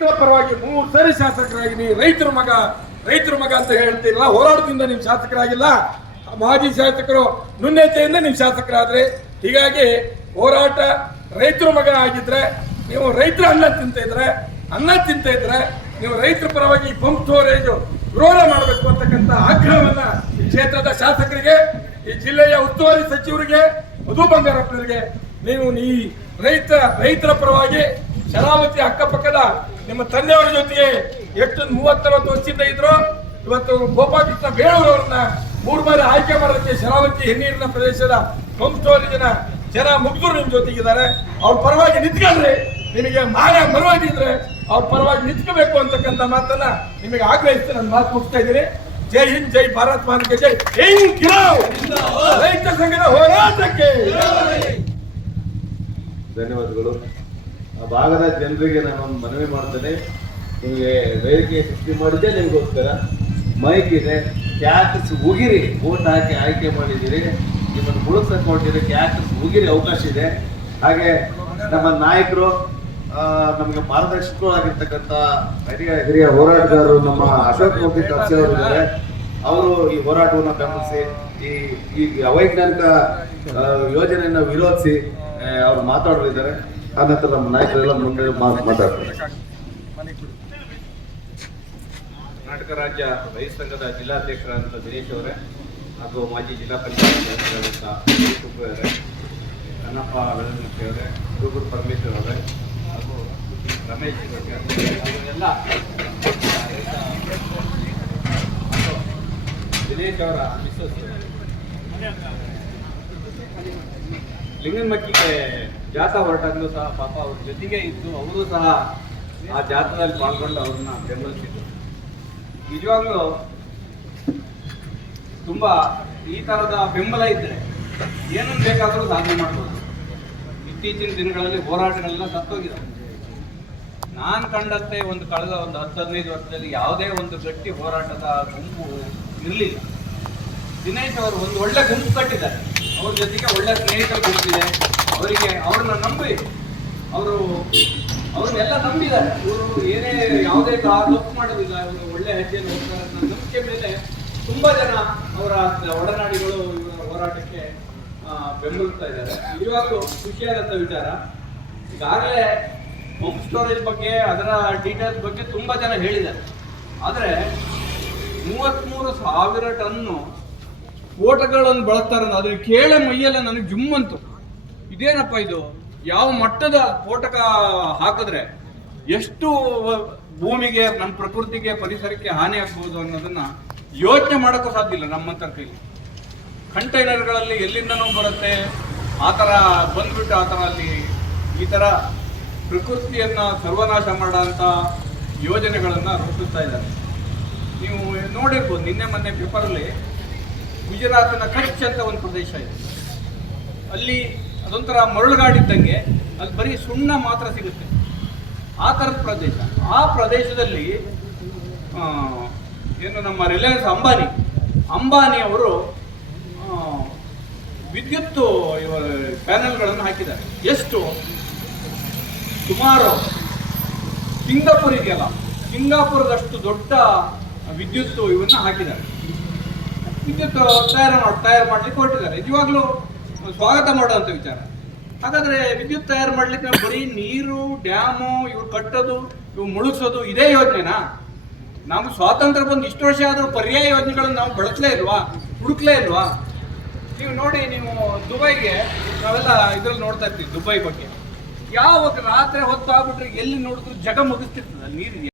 ರೈತರ ಪರವಾಗಿ 3 ಸರಿ ಶಾಸಕರಾಗಿ ರೈತರ ಮಗ ಅಂತ ಹೇಳ್ತೀರಲ್ಲ, ಹೋರಾಟದಿಂದ ನೀವು ಶಾಸಕರಾಗಿಲ್ಲ. ಮಾಜಿ ಶಾಸಕರು ನುಣ್ಣತೆಯಿಂದ ನೀವು ಶಾಸಕರಾದ್ರೆ. ಹೀಗಾಗಿ ಹೋರಾಟ ರೈತರ ಮಗ ಆಗಿದ್ರೆ, ನೀವು ರೈತರ ಅನ್ನ ತಿಂತ ಇದ್ರೆ ನೀವು ರೈತರ ಪರವಾಗಿ ಪಂಪ್ ಸ್ಟೋರೇಜ್ ವಿರೋಧ ಮಾಡಬೇಕು ಅಂತಕ್ಕಂಥ ಆಗ್ರಹವನ್ನ ಈ ಕ್ಷೇತ್ರದ ಶಾಸಕರಿಗೆ, ಈ ಜಿಲ್ಲೆಯ ಉಸ್ತುವಾರಿ ಸಚಿವರಿಗೆ, ಮಧು ಬಂಗಾರಪ್ಪನವರಿಗೆ ನೀವು ಈ ರೈತರ ಪರವಾಗಿ ಶರಾವತಿ ಅಕ್ಕಪಕ್ಕದ ನಿಮ್ಮ ತಂದೆಯವರ ಜೊತೆಗೆ ಎಷ್ಟು 30-40 ವರ್ಷದಿಂದ ಇದ್ರು. ಇವತ್ತು ಗೋಪಾಲಕೃಷ್ಣ ಬೇಳೂರವ್ರನ್ನ 3 ಬಾರಿ ಆಯ್ಕೆ ಮಾಡೋದಕ್ಕೆ ಶರಾವತಿ ಹಿನ್ನೀರಿನ ಪ್ರದೇಶದ ಪಂಪ್ ಸ್ಟೋರೇಜಿನ ಜನ ಮುಗ್ಧರು ನಿಮ್ ಜೊತೆಗಿದ್ದಾರೆ. ಅವ್ರ ಪರವಾಗಿ ನಿಂತ್ಕೊಂಡ್ರೆ, ನಿಮಗೆ ಮರವಾಗಿದ್ರೆ ಅವ್ರ ಪರವಾಗಿ ನಿಂತ್ಕೋಬೇಕು ಅಂತಕ್ಕಂಥ ಮಾತನ್ನ ನಿಮಗೆ ಆಗ್ರಹಿಸಿ ನನ್ನ ಮಾತು ಮುಗಿಸ್ತಾ ಇದ್ದೀನಿ. ಜೈ ಹಿಂದ್, ಜೈ ಭಾರತ್ ಮಾತಕ್ಕೆ ಜೈ. ರೈತ ಸಂಘದ ಹೋರಾಟಕ್ಕೆ ಧನ್ಯವಾದಗಳು. ಆ ಭಾಗದ ಜನರಿಗೆ ನಾನು ಒಂದು ಮನವಿ ಮಾಡ್ತೇನೆ. ನಿಮಗೆ ವೇದಿಕೆ ಸೃಷ್ಟಿ ಮಾಡಿದ್ದೆ ನಿಮಗೋಸ್ಕರ. ಮೈಕ್ ಇದೆ, ಕ್ಯಾಕ್ಟಸ್ ಉಗಿರಿ. ವೋಟ್ ಹಾಕಿ ಆಯ್ಕೆ ಮಾಡಿದ್ದೀರಿ, ನಿಮ್ಮನ್ನು ಉಳಿಸಕ್ಕೆ ಹೊರಟಿರಿ. ಕ್ಯಾಕ್ಟಸ್ ಉಗಿರಿ, ಅವಕಾಶ ಇದೆ. ಹಾಗೆ ನಮ್ಮ ನಾಯಕರು, ನಮಗೆ ಮಾರ್ಗದರ್ಶಕರು ಆಗಿರ್ತಕ್ಕಂಥ ಹಿರಿಯ ಹೋರಾಟಗಾರರು ನಮ್ಮ ಅಶೋಕ್ ಮೂರ್ತಿ ಕರ್ಸಿ ಅವರು ಇದ್ದಾರೆ. ಅವರು ಈ ಹೋರಾಟವನ್ನು ಬೆಂಬಲಿಸಿ ಈ ಅವೈಜ್ಞಾನಿಕ ಯೋಜನೆಯನ್ನು ವಿರೋಧಿಸಿ ಅವರು ಮಾತಾಡಲಿದ್ದಾರೆ. ಆನಂತರ ನಮ್ಮ ನಾಯಕರೆಲ್ಲ ಮುಂದೆ ಮಾತಾಡ್ತಾರೆ. ಕರ್ನಾಟಕ ರಾಜ್ಯ ರೈತ ಸಂಘದ ಜಿಲ್ಲಾಧ್ಯಕ್ಷರಾದಂಥ ದಿನೇಶ್ ಅವರೇ, ಹಾಗೂ ಮಾಜಿ ಜಿಲ್ಲಾ ಪಂಚಾಯತ್ ಸದಸ್ಯರಾದಂಥ ಅವರೇ, ಕನ್ನಪ್ಪ ಬೆಳವಣಿಗೆ ಅವರೇ, ಗುರುಗುರು ಪರಮೇಶ್ವರ್ ಅವರೇ, ಹಾಗೂ ರಮೇಶ್ ಎಲ್ಲ ದಿನೇಶ್ ಅವರ ಮಿಸ್ಸಸ್ ಲಿಂಗನಮಕ್ಕಿಗೆ ಜಾಥಾ ಹೊರಟಾಗಲೂ ಸಹ ಪಾಪ ಅವ್ರ ಜೊತೆಗೆ ಇದ್ದು ಅವರು ಸಹ ಆ ಜಾಥಾದಲ್ಲಿ ಪಾಲ್ಗೊಂಡು ಅವ್ರನ್ನ ಬೆಂಬಲಿಸಿದ್ರು. ನಿಜವಾಗ್ಲೂ ತುಂಬಾ ಈ ತರದ ಬೆಂಬಲ ಇದ್ರೆ ಏನನ್ನು ಬೇಕಾದರೂ ಸಾಧನೆ ಮಾಡ್ಬೋದು. ಇತ್ತೀಚಿನ ದಿನಗಳಲ್ಲಿ ಹೋರಾಟಗಳೆಲ್ಲ ಸತ್ತೋಗಿದ್ದಾವೆ. ನಾನು ಕಂಡಂತೆ ಕಳೆದ 10-15 ವರ್ಷದಲ್ಲಿ ಯಾವುದೇ ಒಂದು ಗಟ್ಟಿ ಹೋರಾಟದ ಗುಂಪು ಇರಲಿಲ್ಲ. ದಿನೇಶ್ ಅವರು ಒಂದು ಒಳ್ಳೆ ಗುಂಪು ಕಟ್ಟಿದ್ದಾರೆ. ಅವ್ರ ಜೊತೆಗೆ ಒಳ್ಳೆ ಸ್ನೇಹಿತರ ಗುಂಪಿದೆ. ಅವ್ರನ್ನ ನಂಬಿ ಅವ್ರನ್ನೆಲ್ಲ ನಂಬಿದ್ದಾರೆ. ಇವರು ಏನೇ ಯಾವುದೇ ತಪ್ಪು ಮಾಡೋದಿಲ್ಲ. ಇವರು ಒಳ್ಳೆ ಹೆಜ್ಜೆಯನ್ನು ಹೋಗ್ತಾರೆ ಅನ್ನೋ ನಂಬಿಕೆ ಮೇಲೆ ತುಂಬಾ ಜನ ಅವರ ಒಡನಾಡಿಗಳು ಇವರ ಹೋರಾಟಕ್ಕೆ ಬೆಂಬಲಿಸ್ತಾ ಇದ್ದಾರೆ. ನಿಜವಾಗ್ಲೂ ಖುಷಿಯಾದಂಥ ವಿಚಾರ. ಈಗಾಗಲೇ ಪಂಪ್ ಸ್ಟೋರೇಜ್ ಬಗ್ಗೆ, ಅದರ ಡೀಟೇಲ್ಸ್ ಬಗ್ಗೆ ತುಂಬಾ ಜನ ಹೇಳಿದ್ದಾರೆ. ಆದರೆ 33,000 ಟನ್ನು ಸ್ಫೋಟಗಳನ್ನು ಬಳಸ್ತಾರೆ. ಅದನ್ನು ಕೇಳೆ ಮೈಯೆಲ್ಲ ನನಗೆ ಜುಮ್ಮಂತು. ಇದೇನಪ್ಪ ಇದು? ಯಾವ ಮಟ್ಟದ ಸ್ಫೋಟಕ ಹಾಕಿದ್ರೆ ಎಷ್ಟು ಭೂಮಿಗೆ, ನಮ್ಮ ಪ್ರಕೃತಿಗೆ, ಪರಿಸರಕ್ಕೆ ಹಾನಿ ಆಗ್ಬೋದು ಅನ್ನೋದನ್ನ ಯೋಚನೆ ಮಾಡೋಕ್ಕೂ ಸಾಧ್ಯ ಇಲ್ಲ ನಮ್ಮಂತ ಕೈಲಿ. ಕಂಟೈನರ್ಗಳಲ್ಲಿ ಎಲ್ಲಿಂದನೂ ಬರುತ್ತೆ. ಆ ಥರ ಬಂದ್ಬಿಟ್ಟು ಆ ಥರ ಅಲ್ಲಿ ಈ ಥರ ಪ್ರಕೃತಿಯನ್ನ ಸರ್ವನಾಶ ಮಾಡೋಂಥ ಯೋಜನೆಗಳನ್ನು ರೂಪಿಸ್ತಾ ಇದ್ದಾರೆ. ನೀವು ನೋಡಿರ್ಬೋದು, ನಿನ್ನೆ ಮೊನ್ನೆ ಪೇಪರಲ್ಲಿ ಗುಜರಾತಿನ ಕಚ್ ಅಂತ ಒಂದು ಪ್ರದೇಶ ಇದೆ. ಅಲ್ಲಿ ಅದೊಂಥರ ಮರಳುಗಾಡಿದ್ದಂಗೆ, ಅಲ್ಲಿ ಬರೀ ಸುಣ್ಣ ಮಾತ್ರ ಸಿಗುತ್ತೆ. ಆ ಥರದ ಪ್ರದೇಶ. ಆ ಪ್ರದೇಶದಲ್ಲಿ ಏನು ನಮ್ಮ ರಿಲಯನ್ಸ್ ಅಂಬಾನಿ ಅವರು ವಿದ್ಯುತ್ ಪ್ಯಾನೆಲ್ಗಳನ್ನು ಹಾಕಿದ್ದಾರೆ. ಎಷ್ಟು? ಸುಮಾರು ಸಿಂಗಾಪುರದಷ್ಟು ದೊಡ್ಡ ವಿದ್ಯುತ್ ಇವನ್ನ ಹಾಕಿದ್ದಾರೆ. ವಿದ್ಯುತ್ ತಯಾರು ಮಾಡ್ಲಿಕ್ಕೆ ಹೊರಟಿದ್ದಾರೆ. ನಿಜವಾಗ್ಲೂ ಸ್ವಾಗತ ಮಾಡುವಂಥ ವಿಚಾರ. ಹಾಗಾದ್ರೆ ವಿದ್ಯುತ್ ತಯಾರು ಮಾಡ್ಲಿಕ್ಕೆ ಬರೀ ನೀರು, ಡ್ಯಾಮು ಇವ್ರು ಕಟ್ಟೋದು, ಇವು ಮುಳುಗಿಸೋದು ಇದೇ ಯೋಜನೆನಾ? ನಮ್ಗೆ ಸ್ವಾತಂತ್ರ್ಯ ಬಂದು ಇಷ್ಟು ವರ್ಷ ಆದರೂ ಪರ್ಯಾಯ ಯೋಜನೆಗಳನ್ನು ನಾವು ಬಳಸಲೇ ಇಲ್ವಾ? ಹುಡುಕ್ಲೇ ಇಲ್ವಾ? ನೀವು ನೋಡಿ, ನೀವು ದುಬೈಗೆ ನಾವೆಲ್ಲ ಇದ್ರಲ್ಲಿ ನೋಡ್ತಾ ಇರ್ತೀವಿ. ದುಬೈ ಬಗ್ಗೆ ಯಾವಾಗ ರಾತ್ರಿ ಹೊತ್ತು ಆಗ್ಬಿಟ್ರೆ ಎಲ್ಲಿ ನೋಡಿದ್ರು ಜಗ ಮುಗಿಸ್ತಿರ್ತದೆ ನೀರಿದೆ.